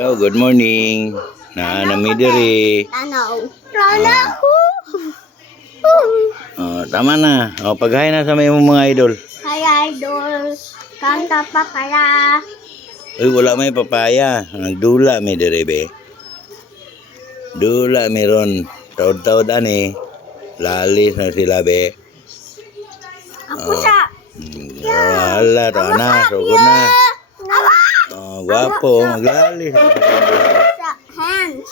Hello, good morning. Nami diri. Ano? Rana ko. Tama na. Paghain na sa may mga idol. Hi, idol. Kanta pa kaya. Uy, wala may papaya. Nagdula may diri be. Dula meron. Taod-taod ani. Lalis na sila be. Ako sa. Wala, to na. Sugod na. Gwapo. Maglalis. Sa hands.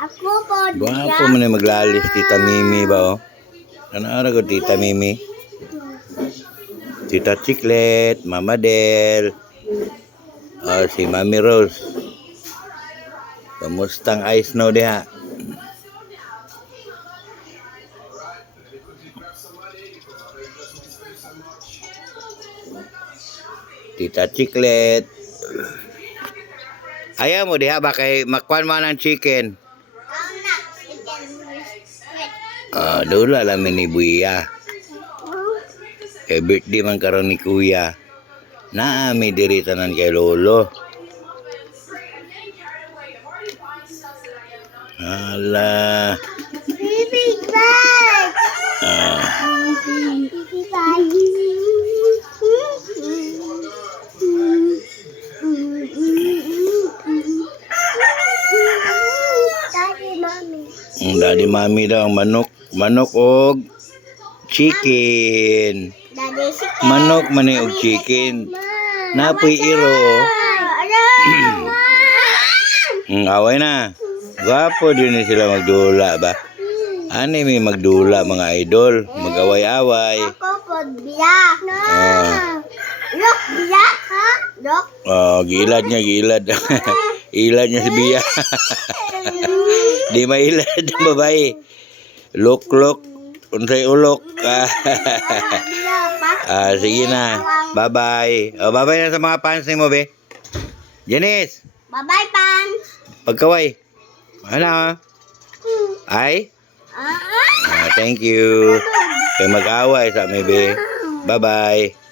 Ako po. Gwapo man na maglalis. Tita Mimi ba Ano ko Tita Mimi? Tita Chiclet, Mama Del, si Mami Rose. Kamustang ice snow diha? Tita Chiclet. Ayaw mo diha ba kay makwan man ng chicken? Dula lang ni Buya. Kay birthday man karon ni Kuya. Naami diri tanan kay Lolo. Hala. Big bag. Big bag. Daddy, mommy. Daddy Mami daw ang manok og chicken. Daddy, chicken. Manok man og chicken. Napoy iro. Away na. Gwapo din sila magdula ba? Ani may magdula mga idol, mag-away-away. Ako po biyak. Look, biyak ha? Look. Gilad niya, gilad. Ilad niya si Bia. Di mailad ang babae. Lok-lok. Unsay ulok. Sige na. Bye-bye. Bye-bye na sa mga fans ni mo, be. Janice. Bye-bye, pants. Pagkaway. Ano? Ay? Thank you. Kay mag-away sa may be. Bye-bye.